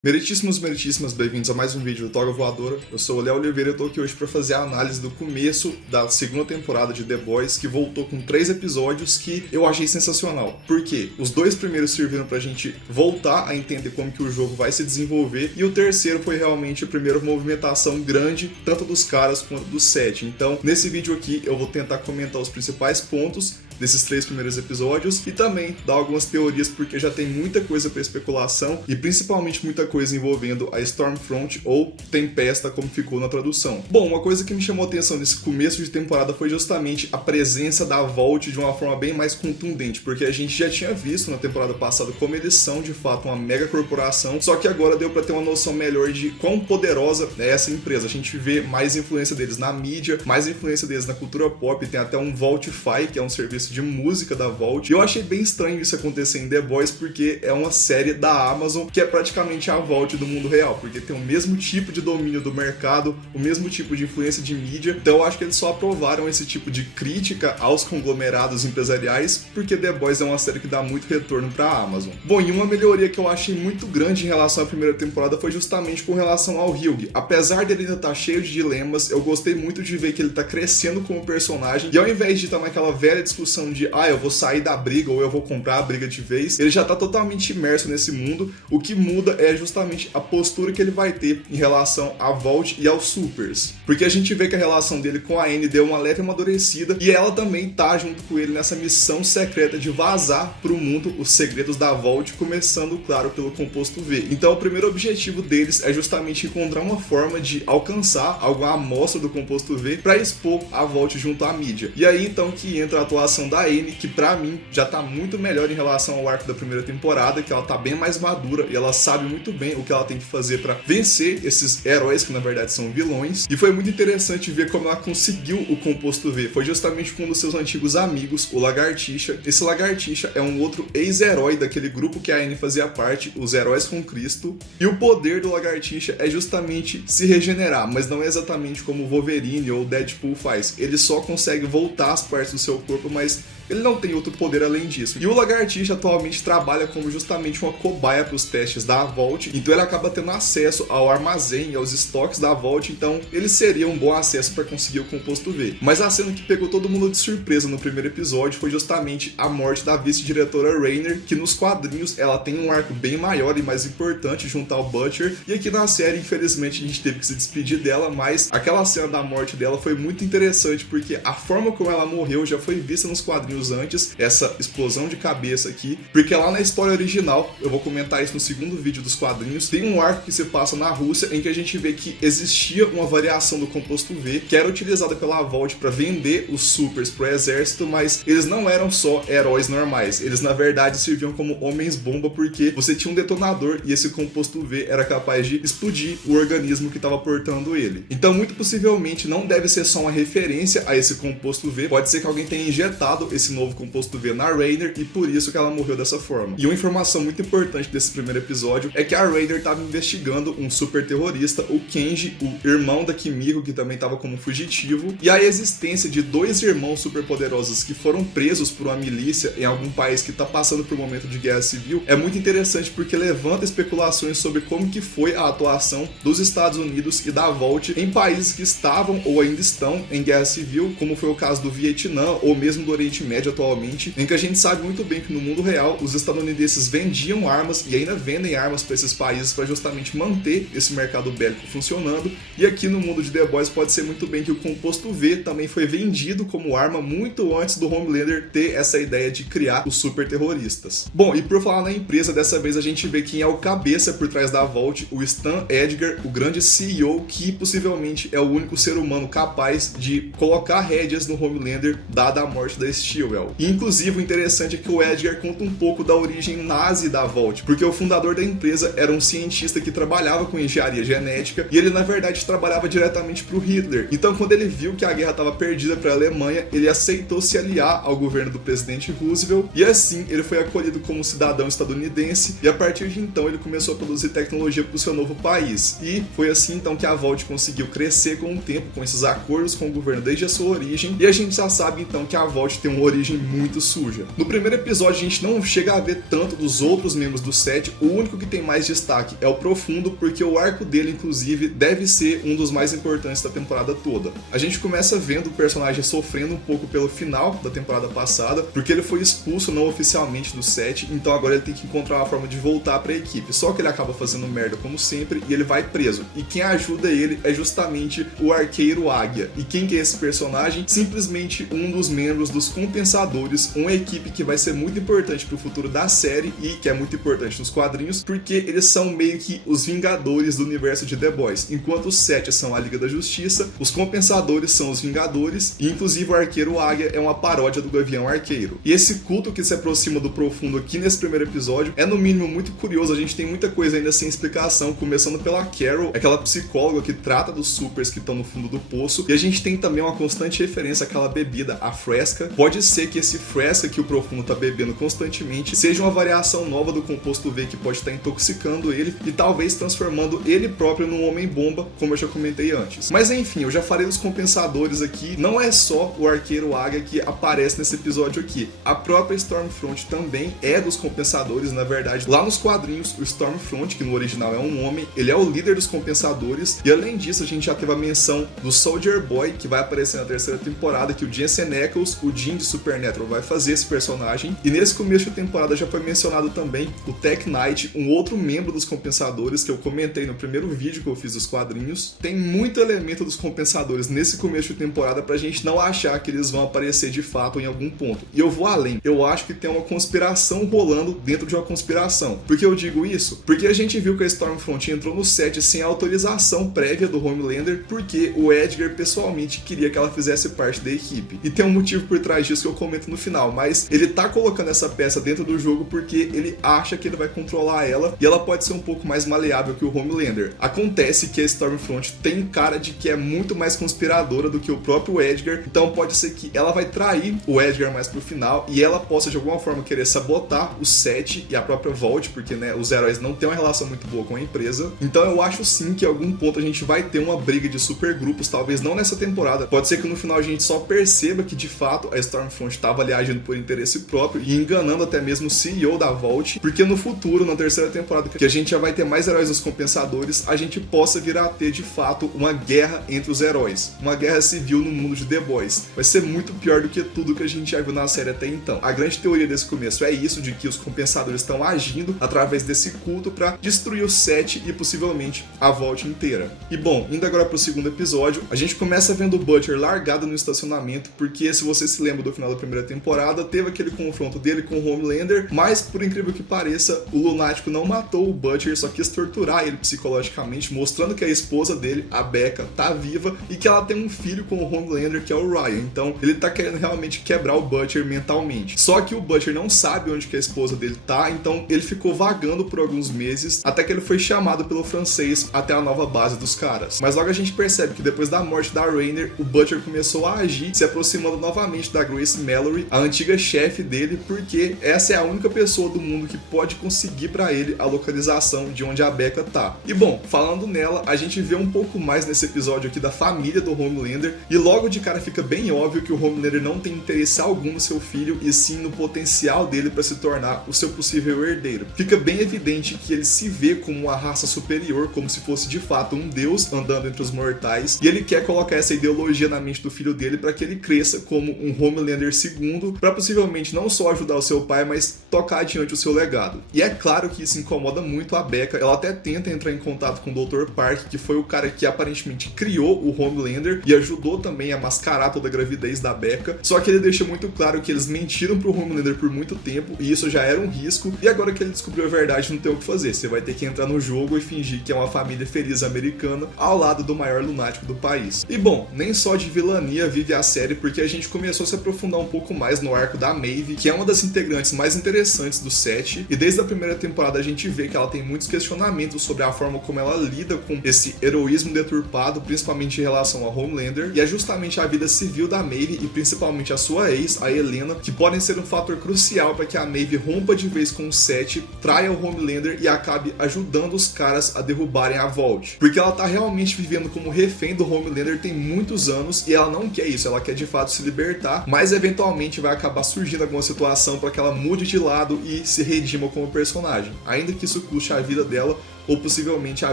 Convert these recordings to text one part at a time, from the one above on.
Meritíssimos, bem-vindos a mais um vídeo do Toga Voadora. Eu sou o Léo Oliveira e eu tô aqui hoje para fazer a análise do começo da segunda temporada de The Boys, que voltou com 3 episódios que eu achei sensacional. Por quê? Os 2 primeiros serviram pra gente voltar a entender como que o jogo vai se desenvolver, e o terceiro foi realmente a primeira movimentação grande, tanto dos caras quanto do set. Então, nesse vídeo aqui, eu vou tentar comentar os principais pontos desses 3 primeiros episódios e também dar algumas teorias, porque já tem muita coisa para especulação e principalmente muita coisa envolvendo a Stormfront ou Tempesta, como ficou na tradução. Bom, uma coisa que me chamou a atenção nesse começo de temporada foi justamente a presença da Vault de uma forma bem mais contundente, porque a gente já tinha visto na temporada passada como eles são de fato uma mega corporação, só que agora deu para ter uma noção melhor de quão poderosa é essa empresa. A gente vê mais influência deles na mídia, mais influência deles na cultura pop, tem até um Vaultify, que é um serviço de música da Vault. E eu achei bem estranho isso acontecer em The Boys, porque é uma série da Amazon que é praticamente a Vault do mundo real, porque tem o mesmo tipo de domínio do mercado, o mesmo tipo de influência de mídia. Então eu acho que eles só aprovaram esse tipo de crítica aos conglomerados empresariais, porque The Boys é uma série que dá muito retorno para a Amazon. Bom, e uma melhoria que eu achei muito grande em relação à primeira temporada foi justamente com relação ao Hugh. Apesar dele ainda estar cheio de dilemas, eu gostei muito de ver que ele tá crescendo como personagem, e ao invés de estar naquela velha discussão de eu vou sair da briga ou eu vou comprar a briga de vez, ele já tá totalmente imerso nesse mundo. O que muda é justamente a postura que ele vai ter em relação à Vault e aos Supers, porque a gente vê que a relação dele com a Anne deu uma leve amadurecida, e ela também tá junto com ele nessa missão secreta de vazar pro mundo os segredos da Vault, começando, claro, pelo Composto V. Então o primeiro objetivo deles é justamente encontrar uma forma de alcançar alguma amostra do Composto V para expor a Vault junto à mídia. E aí então que entra a atuação da Anne, que pra mim já tá muito melhor em relação ao arco da primeira temporada, que ela tá bem mais madura e ela sabe muito bem o que ela tem que fazer pra vencer esses heróis que na verdade são vilões. E foi muito interessante ver como ela conseguiu o Composto V. Foi justamente com um dos seus antigos amigos, o Lagartixa. Esse Lagartixa é um outro ex-herói daquele grupo que a Anne fazia parte, os Heróis com Cristo. E o poder do Lagartixa é justamente se regenerar, mas não é exatamente como o Wolverine ou o Deadpool faz. Ele só consegue voltar as partes do seu corpo, mas ele não tem outro poder além disso. E o Lagartixa atualmente trabalha como justamente uma cobaia para os testes da Vault, então ele acaba tendo acesso ao armazém e aos estoques da Vault, então ele seria um bom acesso para conseguir o Composto V. Mas a cena que pegou todo mundo de surpresa no primeiro episódio foi justamente a morte da vice-diretora Rainer, que nos quadrinhos ela tem um arco bem maior e mais importante junto ao Butcher, e aqui na série infelizmente a gente teve que se despedir dela, mas aquela cena da morte dela foi muito interessante, porque a forma como ela morreu já foi vista nos quadrinhos antes, essa explosão de cabeça aqui, porque lá na história original, eu vou comentar isso no segundo vídeo dos quadrinhos, tem um arco que se passa na Rússia em que a gente vê que existia uma variação do Composto V que era utilizada pela Vault para vender os supers pro exército, mas eles não eram só heróis normais, eles na verdade serviam como homens-bomba, porque você tinha um detonador e esse Composto V era capaz de explodir o organismo que estava portando ele. Então muito possivelmente não deve ser só uma referência a esse Composto V, pode ser que alguém tenha injetado esse novo Composto V na Rainer e por isso que ela morreu dessa forma. E uma informação muito importante desse primeiro episódio é que a Rainer estava investigando um super terrorista, o Kenji, o irmão da Kimiko, que também estava como fugitivo, e a existência de 2 irmãos super poderosos que foram presos por uma milícia em algum país que está passando por um momento de guerra civil é muito interessante, porque levanta especulações sobre como que foi a atuação dos Estados Unidos e da Vault em países que estavam ou ainda estão em guerra civil, como foi o caso do Vietnã ou mesmo do Oriente Médio atualmente, em que a gente sabe muito bem que no mundo real os estadunidenses vendiam armas e ainda vendem armas para esses países para justamente manter esse mercado bélico funcionando, e aqui no mundo de The Boys pode ser muito bem que o Composto V também foi vendido como arma muito antes do Homelander ter essa ideia de criar os super terroristas. Bom, e por falar na empresa, dessa vez a gente vê quem é o cabeça por trás da Vault, o Stan Edgar, o grande CEO, que possivelmente é o único ser humano capaz de colocar rédeas no Homelander dada a morte da Steel. E inclusive o interessante é que o Edgar conta um pouco da origem nazi da Vault, porque o fundador da empresa era um cientista que trabalhava com engenharia genética e ele na verdade trabalhava diretamente para o Hitler. Então quando ele viu que a guerra estava perdida para a Alemanha, ele aceitou se aliar ao governo do presidente Roosevelt, e assim ele foi acolhido como cidadão estadunidense, e a partir de então ele começou a produzir tecnologia para o seu novo país. E foi assim então que a Vault conseguiu crescer com o tempo, com esses acordos com o governo desde a sua origem, e a gente já sabe então que a Vault Vault tem uma origem muito suja. No primeiro episódio a gente não chega a ver tanto dos outros membros do set, o único que tem mais destaque é o Profundo, porque o arco dele, inclusive, deve ser um dos mais importantes da temporada toda. A gente começa vendo o personagem sofrendo um pouco pelo final da temporada passada, porque ele foi expulso não oficialmente do set, então agora ele tem que encontrar uma forma de voltar para a equipe. Só que ele acaba fazendo merda como sempre e ele vai preso. E quem ajuda ele é justamente o Arqueiro Águia. E quem que é esse personagem? Simplesmente um dos membros dos Compensadores, uma equipe que vai ser muito importante pro futuro da série e que é muito importante nos quadrinhos, porque eles são meio que os Vingadores do universo de The Boys. Enquanto os Sete são a Liga da Justiça, os Compensadores são os Vingadores e inclusive o Arqueiro Águia é uma paródia do Gavião Arqueiro. E esse culto que se aproxima do Profundo aqui nesse primeiro episódio é no mínimo muito curioso. A gente tem muita coisa ainda sem explicação, começando pela Carol, aquela psicóloga que trata dos supers que estão no fundo do poço, e a gente tem também uma constante referência àquela bebida, a Fresca. Pode ser que esse Fresca que o Profundo tá bebendo constantemente seja uma variação nova do composto V que pode estar intoxicando ele e talvez transformando ele próprio num Homem-Bomba, como eu já comentei antes. Mas enfim, eu já falei dos Compensadores aqui, não é só o Arqueiro Águia que aparece nesse episódio aqui. A própria Stormfront também é dos Compensadores, na verdade. Lá nos quadrinhos, o Stormfront, que no original é um homem, ele é o líder dos Compensadores, e além disso a gente já teve a menção do Soldier Boy, que vai aparecer na terceira temporada, que o Jensen Ackles, o Jim de Supernatural, vai fazer esse personagem. E nesse começo de temporada já foi mencionado também o Tech Knight, um outro membro dos Compensadores, que eu comentei no primeiro vídeo que eu fiz dos quadrinhos. Tem muito elemento dos Compensadores nesse começo de temporada pra gente não achar que eles vão aparecer de fato em algum ponto. E eu vou além, eu acho que tem uma conspiração rolando dentro de uma conspiração. Por que eu digo isso? Porque a gente viu que a Stormfront entrou no set sem autorização prévia do Homelander, porque o Edgar pessoalmente queria que ela fizesse parte da equipe. E tem um motivo por trás disso que eu comento no final, mas ele tá colocando essa peça dentro do jogo porque ele acha que ele vai controlar ela e ela pode ser um pouco mais maleável que o Homelander. Acontece que a Stormfront tem cara de que é muito mais conspiradora do que o próprio Edgar, então pode ser que ela vai trair o Edgar mais pro final e ela possa de alguma forma querer sabotar o set e a própria Vault, porque né, os heróis não têm uma relação muito boa com a empresa. Então eu acho sim que em algum ponto a gente vai ter uma briga de supergrupos, talvez não nessa temporada. Pode ser que no final a gente só perceba que de fato a Stormfront estava ali agindo por interesse próprio e enganando até mesmo o CEO da Vault, porque no futuro, na terceira temporada, que a gente já vai ter mais heróis dos Compensadores, a gente possa vir a ter de fato uma guerra entre os heróis, uma guerra civil no mundo de The Boys. Vai ser muito pior do que tudo que a gente já viu na série até então. A grande teoria desse começo é isso, de que os Compensadores estão agindo através desse culto para destruir o set e possivelmente a Vault inteira. E bom, indo agora pro segundo episódio, a gente começa vendo o Butcher largado no estacionamento, porque se você se lembra do final da primeira temporada, teve aquele confronto dele com o Homelander, mas por incrível que pareça, o Lunático não matou o Butcher, só quis torturar ele psicologicamente, mostrando que a esposa dele, a Becca, tá viva e que ela tem um filho com o Homelander, que é o Ryan. Então ele tá querendo realmente quebrar o Butcher mentalmente. Só que o Butcher não sabe onde que a esposa dele tá, então ele ficou vagando por alguns meses, até que ele foi chamado pelo francês até a nova base dos caras. Mas logo a gente percebe que depois da morte da Rainer, o Butcher começou a agir, se aproximando novamente da Grace Mallory, a antiga chefe dele, porque essa é a única pessoa do mundo que pode conseguir pra ele a localização de onde a Becca tá. E bom, falando nela, a gente vê um pouco mais nesse episódio aqui da família do Homelander, e logo de cara fica bem óbvio que o Homelander não tem interesse algum no seu filho, e sim no potencial dele pra se tornar o seu possível herdeiro. Fica bem evidente que ele se vê como uma raça superior, como se fosse de fato um deus andando entre os mortais, e ele quer colocar essa ideologia na mente do filho dele para que ele cresça como um Homelander II, para possivelmente não só ajudar o seu pai, mas tocar adiante o seu legado. E é claro que isso incomoda muito a Becca, ela até tenta entrar em contato com o Dr. Park, que foi o cara que aparentemente criou o Homelander e ajudou também a mascarar toda a gravidez da Becca, só que ele deixa muito claro que eles mentiram pro Homelander por muito tempo, e isso já era um risco, e agora que ele descobriu a verdade não tem o que fazer, você vai ter que entrar no jogo e fingir que é uma família feliz americana ao lado do maior lunático do país. E bom, nem só de vilania vive a série, porque a gente começou a se aprofundar um pouco mais no arco da Maeve, que é uma das integrantes mais interessantes do set, e desde a primeira temporada a gente vê que ela tem muitos questionamentos sobre a forma como ela lida com esse heroísmo deturpado, principalmente em relação a Homelander, e é justamente a vida civil da Maeve e principalmente a sua ex, a Helena, que podem ser um fator crucial para que a Maeve rompa de vez com o set, traia o Homelander e acabe ajudando os caras a derrubarem a Vault. Porque ela tá realmente vivendo como refém do Homelander tem muitos anos e ela não quer isso, ela quer de fato se libertar, mas eventualmente vai acabar surgindo alguma situação para que ela mude de lado e se redima como personagem, ainda que isso custe a vida dela ou possivelmente a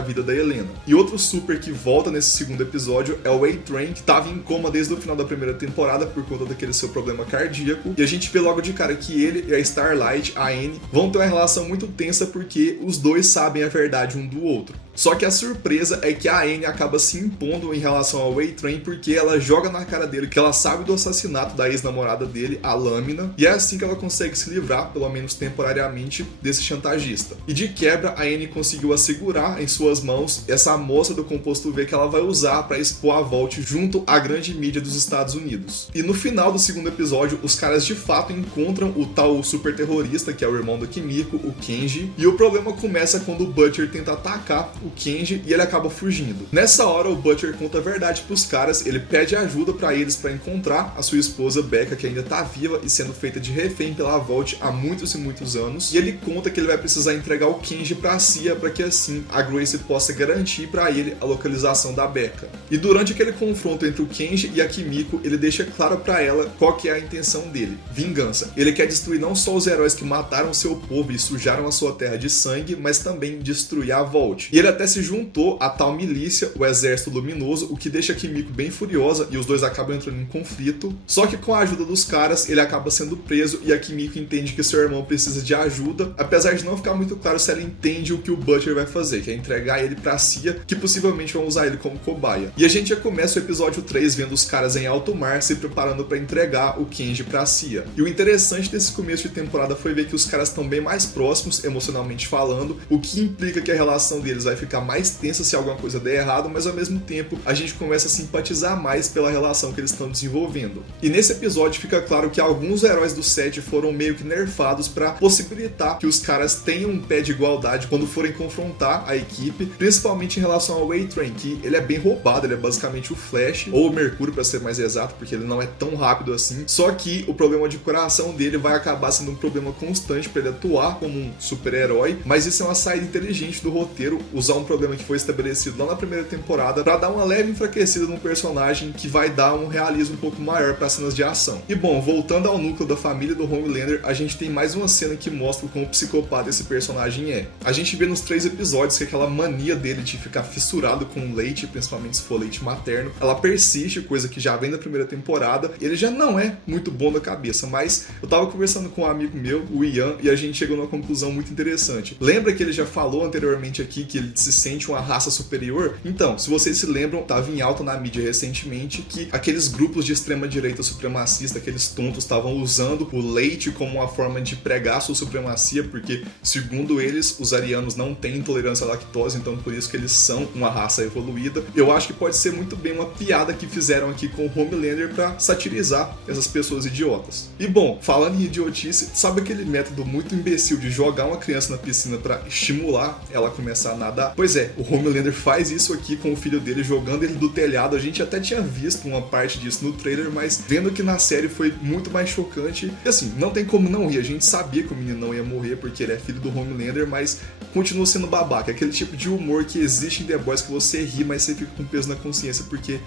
vida da Helena. E outro super que volta nesse segundo episódio é o A-Train, que estava em coma desde o final da primeira temporada por conta daquele seu problema cardíaco, e a gente vê logo de cara que ele e a Starlight, a Annie, vão ter uma relação muito tensa porque os dois sabem a verdade um do outro. Só que a surpresa é que a Annie acaba se impondo em relação ao A-Train porque ela joga na cara dele que ela sabe do assassinato da ex-namorada dele, a Lâmina, e é assim que ela consegue se livrar, pelo menos temporariamente, desse chantagista. E de quebra, a Annie conseguiu segurar em suas mãos essa amostra do composto V que ela vai usar para expor a Vault junto à grande mídia dos Estados Unidos. E no final do segundo episódio, os caras de fato encontram o tal super terrorista, que é o irmão do Kimiko, o Kenji, e o problema começa quando o Butcher tenta atacar o Kenji e ele acaba fugindo. Nessa hora, o Butcher conta a verdade pros caras, ele pede ajuda para eles para encontrar a sua esposa Becca, que ainda tá viva e sendo feita de refém pela Vault há muitos e muitos anos, e ele conta que ele vai precisar entregar o Kenji pra CIA para que assim a Grace possa garantir para ele a localização da Becca. E durante aquele confronto entre o Kenji e a Kimiko, ele deixa claro para ela qual que é a intenção dele: vingança. Ele quer destruir não só os heróis que mataram seu povo e sujaram a sua terra de sangue, mas também destruir a Vault. E ele até se juntou à tal milícia, o Exército Luminoso, o que deixa a Kimiko bem furiosa e os dois acabam entrando em conflito. Só que com a ajuda dos caras, ele acaba sendo preso e a Kimiko entende que seu irmão precisa de ajuda, apesar de não ficar muito claro se ela entende o que o Butcher vai fazer, que é entregar ele pra CIA, que possivelmente vão usar ele como cobaia. E a gente já começa o episódio 3 vendo os caras em alto mar se preparando para entregar o Kenji pra CIA. E o interessante desse começo de temporada foi ver que os caras estão bem mais próximos, emocionalmente falando, o que implica que a relação deles vai ficar mais tensa se alguma coisa der errado, mas ao mesmo tempo a gente começa a simpatizar mais pela relação que eles estão desenvolvendo. E nesse episódio fica claro que alguns heróis do set foram meio que nerfados para possibilitar que os caras tenham um pé de igualdade quando forem confrontar a equipe, principalmente em relação ao A-Train, que ele é bem roubado, ele é basicamente o Flash, ou o Mercúrio para ser mais exato, porque ele não é tão rápido assim, só que o problema de coração dele vai acabar sendo um problema constante para ele atuar como um super-herói, mas isso é uma saída inteligente do roteiro, usar um problema que foi estabelecido lá na primeira temporada para dar uma leve enfraquecida no personagem que vai dar um realismo um pouco maior para cenas de ação. E bom, voltando ao núcleo da família do Homelander, a gente tem mais uma cena que mostra o quão psicopata esse personagem é. A gente vê nos 3 episódios que aquela mania dele de ficar fissurado com leite, principalmente se for leite materno, ela persiste, coisa que já vem da primeira temporada. Ele já não é muito bom da cabeça, mas eu tava conversando com um amigo meu, o Ian, e a gente chegou numa conclusão muito interessante. Lembra que ele já falou anteriormente aqui que ele se sente uma raça superior? Então, se vocês se lembram, tava em alta na mídia recentemente que aqueles grupos de extrema-direita supremacista, aqueles tontos, estavam usando o leite como uma forma de pregar sua supremacia, porque, segundo eles, os arianos não têm intolerância à lactose, então por isso que eles são uma raça evoluída. Eu acho que pode ser muito bem uma piada que fizeram aqui com o Homelander pra satirizar essas pessoas idiotas. E bom, falando em idiotice, sabe aquele método muito imbecil de jogar uma criança na piscina pra estimular ela a começar a nadar? Pois é, o Homelander faz isso aqui com o filho dele, jogando ele do telhado. A gente até tinha visto uma parte disso no trailer, mas vendo que na série foi muito mais chocante. E assim, não tem como não rir, a gente sabia que o menino não ia morrer porque ele é filho do Homelander, mas continua sendo babaca, aquele tipo de humor que existe em The Boys que você ri, mas você fica com peso na consciência porque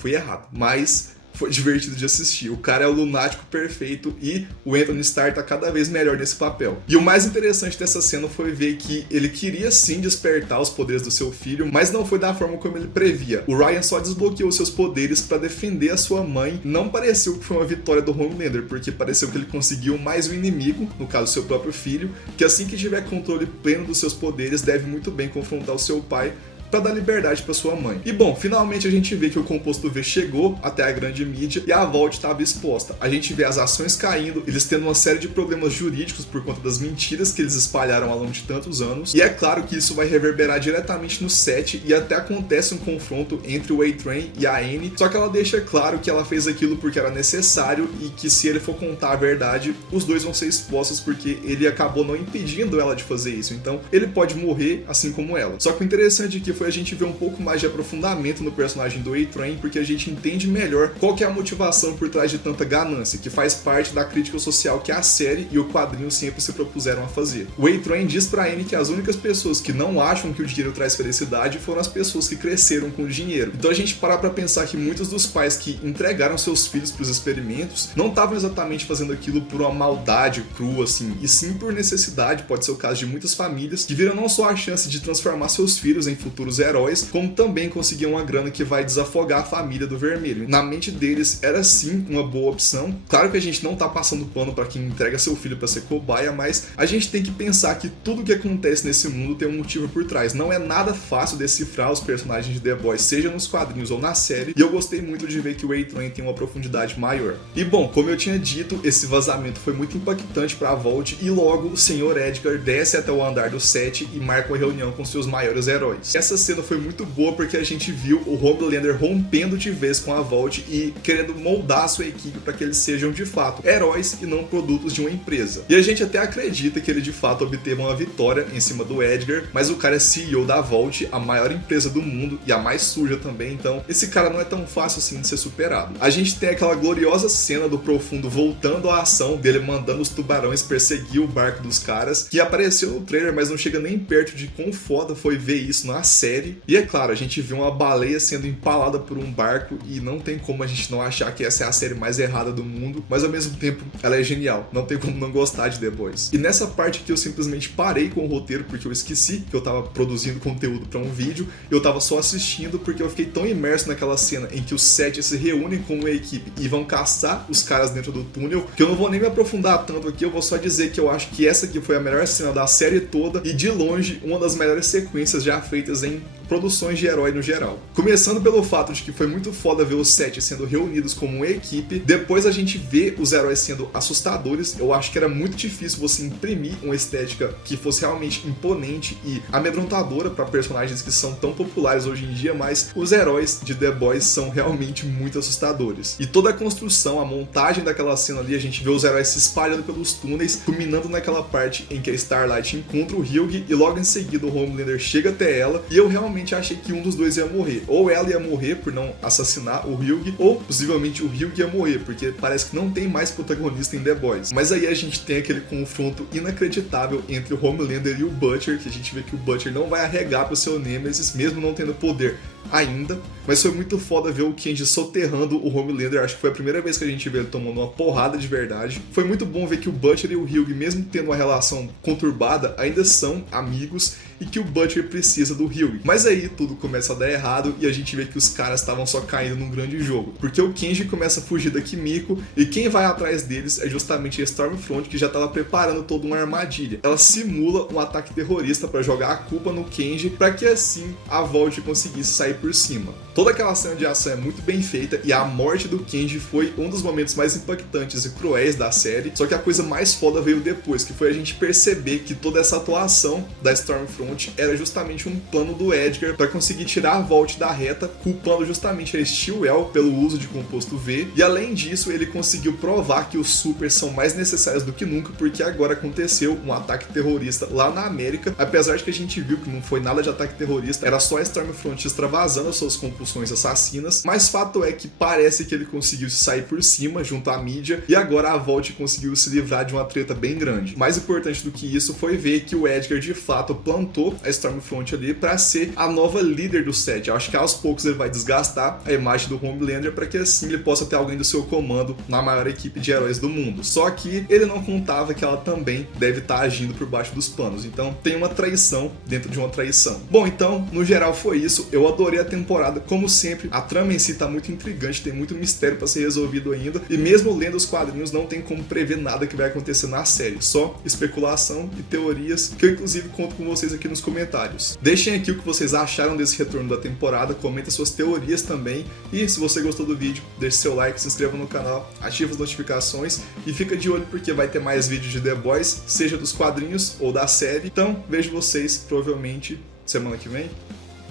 foi errado. Mas foi divertido de assistir. O cara é o lunático perfeito e o Anthony Starr tá cada vez melhor nesse papel. E o mais interessante dessa cena foi ver que ele queria sim despertar os poderes do seu filho, mas não foi da forma como ele previa. O Ryan só desbloqueou seus poderes para defender a sua mãe. Não pareceu que foi uma vitória do Homelander, porque pareceu que ele conseguiu mais um inimigo, no caso seu próprio filho, que assim que tiver controle pleno dos seus poderes, deve muito bem confrontar o seu pai para dar liberdade para sua mãe. E bom, finalmente a gente vê que o composto V chegou até a grande mídia e a Vault estava exposta. A gente vê as ações caindo, eles tendo uma série de problemas jurídicos por conta das mentiras que eles espalharam ao longo de tantos anos. E é claro que isso vai reverberar diretamente no set e até acontece um confronto entre o A-Train e a Annie, só que ela deixa claro que ela fez aquilo porque era necessário e que se ele for contar a verdade, os dois vão ser expostos porque ele acabou não impedindo ela de fazer isso. Então ele pode morrer assim como ela. Só que o interessante é que foi a gente ver um pouco mais de aprofundamento no personagem do A-Train, porque a gente entende melhor qual que é a motivação por trás de tanta ganância, que faz parte da crítica social que a série e o quadrinho sempre se propuseram a fazer. O A-Train diz pra Annie que as únicas pessoas que não acham que o dinheiro traz felicidade foram as pessoas que cresceram com o dinheiro. Então a gente para pra pensar que muitos dos pais que entregaram seus filhos pros experimentos não estavam exatamente fazendo aquilo por uma maldade crua, assim, e sim por necessidade. Pode ser o caso de muitas famílias que viram não só a chance de transformar seus filhos em futuros heróis, como também conseguir uma grana que vai desafogar a família do vermelho. Na mente deles era sim uma boa opção. Claro que a gente não tá passando pano pra quem entrega seu filho pra ser cobaia, mas a gente tem que pensar que tudo que acontece nesse mundo tem um motivo por trás. Não é nada fácil decifrar os personagens de The Boys, seja nos quadrinhos ou na série, e eu gostei muito de ver que o A-Train tem uma profundidade maior. E bom, como eu tinha dito, esse vazamento foi muito impactante pra Vault, e logo o Sr. Edgar desce até o andar do 7 e marca uma reunião com seus maiores heróis. Essa cena foi muito boa porque a gente viu o Homelander rompendo de vez com a Vault e querendo moldar a sua equipe para que eles sejam de fato heróis e não produtos de uma empresa. E a gente até acredita que ele de fato obteve uma vitória em cima do Edgar, mas o cara é CEO da Vault, a maior empresa do mundo e a mais suja também, então esse cara não é tão fácil assim de ser superado. A gente tem aquela gloriosa cena do Profundo voltando à ação, dele mandando os tubarões perseguir o barco dos caras, que apareceu no trailer, mas não chega nem perto de quão foda foi ver isso na série. E é claro, a gente viu uma baleia sendo empalada por um barco e não tem como a gente não achar que essa é a série mais errada do mundo, mas ao mesmo tempo ela é genial, não tem como não gostar de The Boys. E nessa parte aqui eu simplesmente parei com o roteiro porque eu esqueci que eu tava produzindo conteúdo pra um vídeo, eu tava só assistindo porque eu fiquei tão imerso naquela cena em que os 7 se reúnem com uma equipe e vão caçar os caras dentro do túnel, que eu não vou nem me aprofundar tanto aqui, eu vou só dizer que eu acho que essa aqui foi a melhor cena da série toda e de longe uma das melhores sequências já feitas em produções de herói no geral. Começando pelo fato de que foi muito foda ver os 7 sendo reunidos como uma equipe, depois a gente vê os heróis sendo assustadores. Eu acho que era muito difícil você imprimir uma estética que fosse realmente imponente e amedrontadora para personagens que são tão populares hoje em dia, mas os heróis de The Boys são realmente muito assustadores. E toda a construção, a montagem daquela cena ali, a gente vê os heróis se espalhando pelos túneis, culminando naquela parte em que a Starlight encontra o Hugh e logo em seguida o Homelander chega até ela, e eu realmente achei que um dos dois ia morrer. Ou ela ia morrer por não assassinar o Hugh, ou possivelmente o Hugh ia morrer, porque parece que não tem mais protagonista em The Boys. Mas aí a gente tem aquele confronto inacreditável entre o Homelander e o Butcher, que a gente vê que o Butcher não vai arregar pro seu Nemesis, mesmo não tendo poder ainda, mas foi muito foda ver o Kenji soterrando o Homelander. Acho que foi a primeira vez que a gente vê ele tomando uma porrada de verdade. Foi muito bom ver que o Butcher e o Hugh, mesmo tendo uma relação conturbada, ainda são amigos e que o Butcher precisa do Hugh. Mas aí tudo começa a dar errado e a gente vê que os caras estavam só caindo num grande jogo, porque o Kenji começa a fugir da Kimiko e quem vai atrás deles é justamente a Stormfront, que já estava preparando toda uma armadilha. Ela simula um ataque terrorista para jogar a culpa no Kenji, para que assim a Vault conseguisse sair por cima. Toda aquela cena de ação é muito bem feita e a morte do Kenji foi um dos momentos mais impactantes e cruéis da série, só que a coisa mais foda veio depois, que foi a gente perceber que toda essa atuação da Stormfront era justamente um plano do Edgar para conseguir tirar a Vault da reta, culpando justamente a Steel-Well pelo uso de composto V, e além disso ele conseguiu provar que os supers são mais necessários do que nunca, porque agora aconteceu um ataque terrorista lá na América, apesar de que a gente viu que não foi nada de ataque terrorista, era só a Stormfront extravasando as suas compulsões assassinas, mas fato é que parece que ele conseguiu se sair por cima junto à mídia, e agora a Vault conseguiu se livrar de uma treta bem grande. Mais importante do que isso foi ver que o Edgar de fato plantou a Stormfront ali para ser a nova líder do set. Eu acho que aos poucos ele vai desgastar a imagem do Homelander para que assim ele possa ter alguém do seu comando na maior equipe de heróis do mundo. Só que ele não contava que ela também deve estar agindo por baixo dos panos. Então tem uma traição dentro de uma traição. Bom, então no geral foi isso. Eu adorei a temporada, como sempre. A trama em si tá muito intrigante, tem muito mistério para ser resolvido ainda, e mesmo lendo os quadrinhos não tem como prever nada que vai acontecer na série, só especulação e teorias que eu inclusive conto com vocês aqui nos comentários. Deixem aqui o que vocês acharam desse retorno da temporada, comentem suas teorias também, e se você gostou do vídeo, deixe seu like, se inscreva no canal, ative as notificações e fica de olho porque vai ter mais vídeos de The Boys, seja dos quadrinhos ou da série. Então vejo vocês provavelmente semana que vem,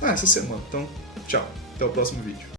essa semana. Então tchau, até o próximo vídeo.